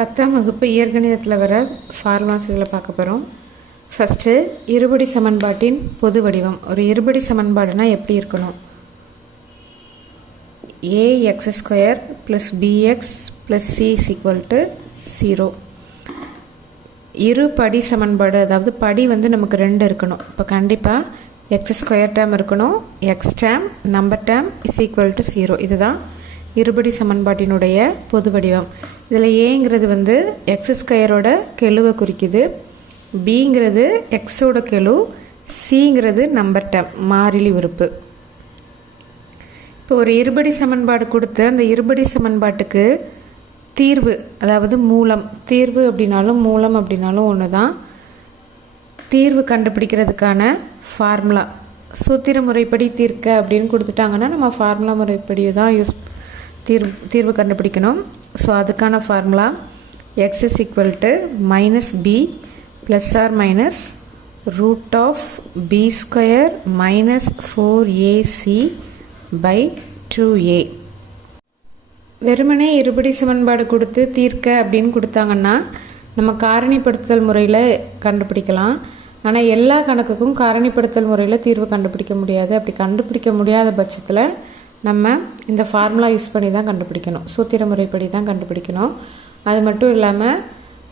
பத்தாம் வகுப்பு இயற்கணிதத்தில் வர ஃபார்முலாஸ் இதில் பார்க்க போகிறோம் ஃபஸ்ட்டு இருபடி சமன்பாட்டின் பொது வடிவம். ஒரு இருபடி சமன்பாடுனா எப்படி இருக்கணும்? A X square plus B X plus C equal to zero இரு படி சமன்பாடு அதாவது படி வந்து நமக்கு ரெண்டு இருக்கணும். இப்போ கண்டிப்பாக எக்ஸ் ஸ்கொயர் டேம் இருக்கணும். X term number term is equal to zero இதுதான் இருபடி சமன்பாட்டினுடைய பொது வடிவம். இதில் ஏங்கிறது வந்து எக்ஸ் ஸ்கொயரோட கெழுவை குறிக்குது. பிங்கிறது எக்ஸோட கெழு சிங்கிறது நம்பர் டம் மாறிலி உறுப்பு. இப்போ ஒரு இருபடி சமன்பாடு கொடுத்து அந்த இருபடி சமன்பாட்டுக்கு தீர்வு அதாவது மூலம் தீர்வு அப்படின்னாலும் மூலம் அப்படின்னாலும் ஒன்று தான் தீர்வு கண்டுபிடிக்கிறதுக்கான ஃபார்முலா சூத்திர முறைப்படி தீர்க்க அப்படின்னு கொடுத்துட்டாங்கன்னா நம்ம ஃபார்முலா முறைப்படி தான் யூஸ் தீர்வு தீர்வு கண்டுபிடிக்கணும். ஸோ அதுக்கான formula X is equal to minus B plus or minus root of B square minus four A C by two A வெறுமனே இருபடி சமன்பாடு கொடுத்து தீர்க்க அப்படின்னு கொடுத்தாங்கன்னா நம்ம காரணிப்படுத்துதல் முறையில் கண்டுபிடிக்கலாம். ஆனால் எல்லா கணக்குக்கும் காரணிப்படுத்தல் முறையில் தீர்வு கண்டுபிடிக்க முடியாது. அப்படி கண்டுபிடிக்க முடியாத பட்சத்தில் நம்ம இந்த ஃபார்முலா யூஸ் பண்ணி தான் கண்டுபிடிக்கணும். சூத்திர முறைப்படி தான் கண்டுபிடிக்கணும். அது மட்டும் இல்லாமல்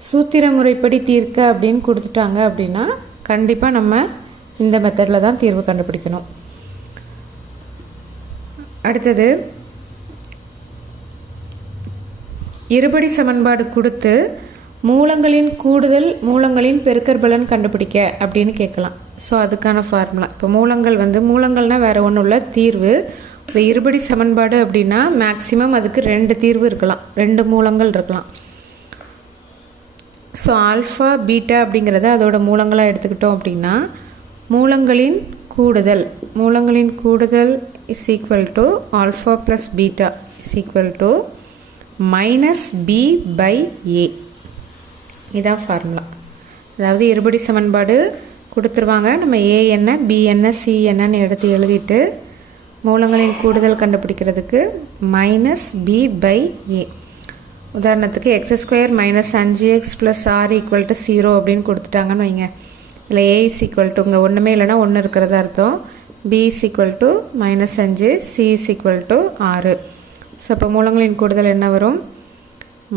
சூத்திர முறைப்படி தீர்க்க அப்படின்னு கொடுத்துட்டாங்க அப்படின்னா கண்டிப்பாக நம்ம இந்த மெத்தடில் தான் தீர்வு கண்டுபிடிக்கணும். அடுத்தது இருபடி சமன்பாடு கொடுத்து மூலங்களின் கூடுதல் மூலங்களின் பெருக்கற்பலன் கண்டுபிடிக்க அப்படின்னு கேட்கலாம். ஸோ அதுக்கான ஃபார்முலா இப்போ மூலங்கள் வந்து மூலங்கள்னால் வேறு ஒன்றும் இல்லை தீர்வு. ஒரு இருபடி சமன்பாடு அப்படின்னா மேக்ஸிமம் அதுக்கு ரெண்டு தீர்வு இருக்கலாம். ரெண்டு மூலங்கள் இருக்கலாம். ஸோ ஆல்ஃபா பீட்டா அப்படிங்கிறத அதோட மூலங்களாக எடுத்துக்கிட்டோம் அப்படின்னா மூலங்களின் கூடுதல். மூலங்களின் கூடுதல் is equal to alpha plus beta is equal to minus B by A இதான் ஃபார்முலா அதாவது இருபடி சமன்பாடு கொடுத்துருவாங்க. நம்ம ஏ என்ன பி என்ன சி என்னன்னு எடுத்து எழுதிட்டு மூலங்களின் கூடுதல் கண்டுபிடிக்கிறதுக்கு மைனஸ் பி பை ஏ உதாரணத்துக்கு எக்ஸ் ஸ்கொயர் மைனஸ் அஞ்சு X plus R equal to zero அப்படின்னு கொடுத்துட்டாங்கன்னு வைங்க. இல்லை ஏ இஸ் ஈக்குவல் டு இங்கே ஒன்றுமே இல்லைன்னா ஒன்று இருக்கிறதா அர்த்தம். B is equal to minus அஞ்சு சி இஸ் ஈக்குவல் டு ஆறு ஸோ அப்போ மூலங்களின் கூடுதல் என்ன வரும்?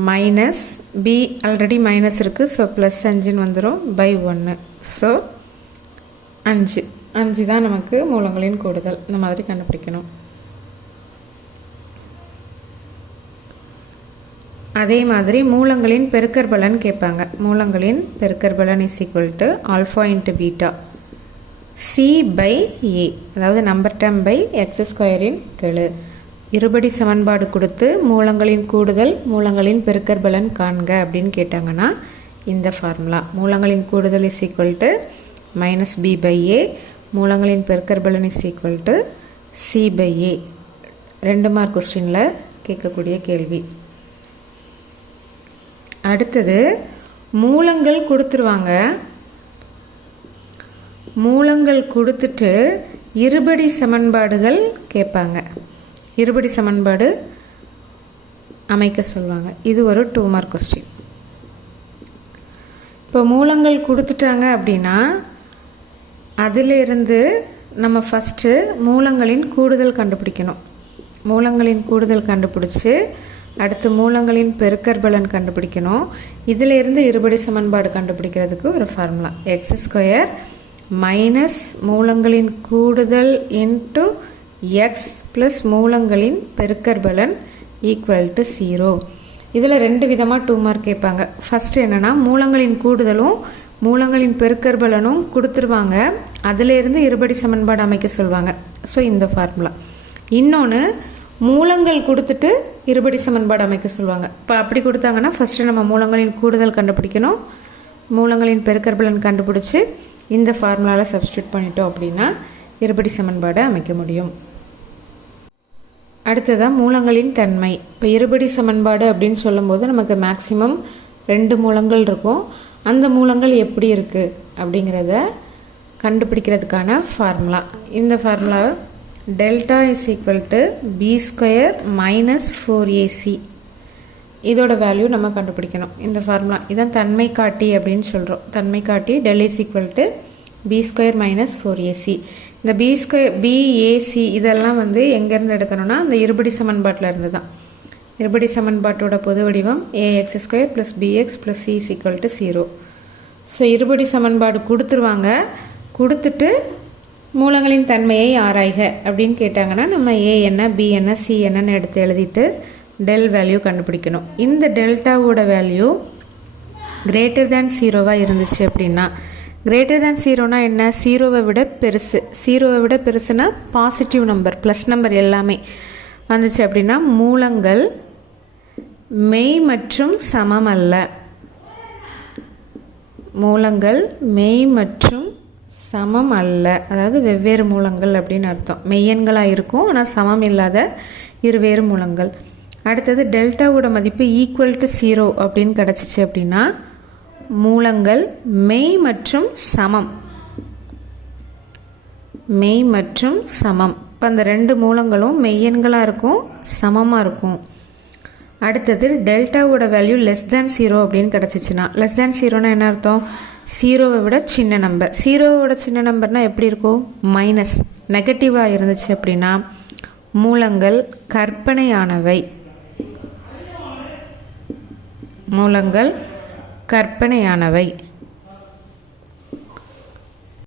மைனஸ் பி ஆல்ரெடி மைனஸ் இருக்குது ஸோ ப்ளஸ் அஞ்சுன்னு வந்துடும் பை ஒன்று ஸோ அஞ்சு. அஞ்சு தான் நமக்கு மூலங்களின் கூடுதல். இந்த மாதிரி கண்டுபிடிக்கணும். அதே மாதிரி மூலங்களின் பெருக்கற்பலன் கேட்பாங்க. மூலங்களின் பெருக்கற்பலன் is equal to alpha into beta C by A அதாவது நம்பர் டெம் பை எக்ஸ் ஸ்கொயரின் கெழு. இருபடி சமன்பாடு கொடுத்து மூலங்களின் கூடுதல் மூலங்களின் பெருக்கற்பலன் காண்க அப்படின்னு கேட்டாங்கன்னா இந்த ஃபார்முலா மூலங்களின் கூடுதல் is equal to minus B by A மூலங்களின் பெருக்கற்பலன் is equal to C by A ரெண்டு மார்க் கொஸ்டினில் கேட்கக்கூடிய கேள்வி. அடுத்தது மூலங்கள் கொடுத்துருவாங்க. மூலங்கள் கொடுத்துட்டு இருபடி சமன்பாடுகள் கேட்பாங்க. இருபடி சமன்பாடு அமைக்க சொல்லுவாங்க. இது ஒரு டூ மார்க் கொஸ்டின் இப்போ மூலங்கள் கொடுத்துட்டாங்க அப்படின்னா அதிலிருந்து நம்ம ஃபஸ்ட்டு மூலங்களின் கூடுதல் கண்டுபிடிக்கணும். மூலங்களின் கூடுதல் கண்டுபிடிச்சி அடுத்து மூலங்களின் பெருக்கற்பலன் கண்டுபிடிக்கணும். இதிலிருந்து இருபடி சமன்பாடு கண்டுபிடிக்கிறதுக்கு ஒரு ஃபார்முலா எக்ஸ் ஸ்கொயர் மைனஸ் மூலங்களின் கூடுதல் இன்ட்டு எக்ஸ் ப்ளஸ் மூலங்களின் பெருக்கற்பலன் ஈக்குவல் டு ஜீரோ இதில் ரெண்டு விதமாக டூ மார்க் கேட்பாங்க. ஃபஸ்ட்டு என்னென்னா மூலங்களின் கூடுதலும் மூலங்களின் பெருக்கற்பலனும் கொடுத்துருவாங்க. அதிலேருந்து இருபடி சமன்பாடு அமைக்க சொல்லுவாங்க ஸோ இந்த ஃபார்முலா இன்னொன்று மூலங்கள் கொடுத்துட்டு இருபடி சமன்பாடு அமைக்க சொல்லுவாங்க இப்போ அப்படி கொடுத்தாங்கன்னா ஃபஸ்ட்டு நம்ம மூலங்களின் கூடுதல் கண்டுபிடிக்கணும். மூலங்களின் பெருக்கற்பலன் கண்டுபிடிச்சி இந்த ஃபார்முலாவில் சப்ஸ்டியூட் பண்ணிட்டோம் அப்படின்னா இருபடி சமன்பாடு அமைக்க முடியும். அடுத்ததாக மூலங்களின் தன்மை. இப்போ இருபடி சமன்பாடு அப்படின்னு சொல்லும்போது நமக்கு மேக்சிமம் ரெண்டு மூலங்கள் இருக்கும். அந்த மூலங்கள் எப்படி இருக்குது அப்படிங்கிறத கண்டுபிடிக்கிறதுக்கான ஃபார்முலா இந்த formula delta is equal to B square minus four AC இதோட வேல்யூ நம்ம கண்டுபிடிக்கணும். இந்த ஃபார்முலா இதான் தன்மை காட்டி அப்படின்னு சொல்கிறோம் தன்மை காட்டி del is equal to B square minus four AC இந்த பி ஸ்கொயர் பிஏசி இதெல்லாம் வந்து எங்கேருந்து எடுக்கணும்னா அந்த இருபடி சமன்பாட்டில் இருந்து தான். இருபடி சமன்பாட்டோட பொது வடிவம் AX square plus BX plus C equal to zero so இருபடி சமன்பாடு கொடுத்துருவாங்க. கொடுத்துட்டு மூலங்களின் தன்மையை ஆராய்க அப்படின்னு கேட்டாங்கன்னா நம்ம ஏ என்ன பி என்ன சி என்னன்னு எடுத்து எழுதிட்டு டெல் வேல்யூ கண்டுபிடிக்கணும். இந்த டெல்டாவோட வேல்யூ கிரேட்டர் தேன் ஜீரோவாக இருந்துச்சு அப்படின்னா கிரேட்டர் தேன் ஜீரோனா என்ன? ஜீரோவை விட பெருசு. ஜீரோவை விட பெருசுனா பாசிட்டிவ் நம்பர் ப்ளஸ் நம்பர் எல்லாமே. வந்துச்சு அப்படின்னா மூலங்கள் மெய் மற்றும் சமம் அல்ல. மூலங்கள் மெய் மற்றும் சமம் அல்ல. அதாவது வெவ்வேறு மூலங்கள் அப்படின்னு அர்த்தம். மெய்யன்களாக இருக்கும் ஆனால் சமம் இல்லாத இருவேறு மூலங்கள். அடுத்தது டெல்டாவோட மதிப்பு ஈக்குவல் டு ஜீரோ அப்படின்னு கிடச்சிச்சு அப்படின்னா மூலங்கள் மெய் மற்றும் சமம். மெய் மற்றும் சமம். இப்போ அந்த ரெண்டு மூலங்களும் மெய்யன்களாக இருக்கும் சமமாக இருக்கும். அடுத்தது டெல்டாவோட வேல்யூ லெஸ் தேன் ஜீரோ அப்படின்னு கிடச்சிச்சின்னா லெஸ் தேன் ஜீரோனா என்ன அர்த்தம்? ஜீரோவை விட சின்ன நம்பர் ஜீரோவோட சின்ன நம்பர்னால் எப்படி இருக்கும்? மைனஸ் நெகட்டிவாக இருந்துச்சு அப்படின்னா மூலங்கள் கற்பனையானவை. மூலங்கள் கற்பனையானவை.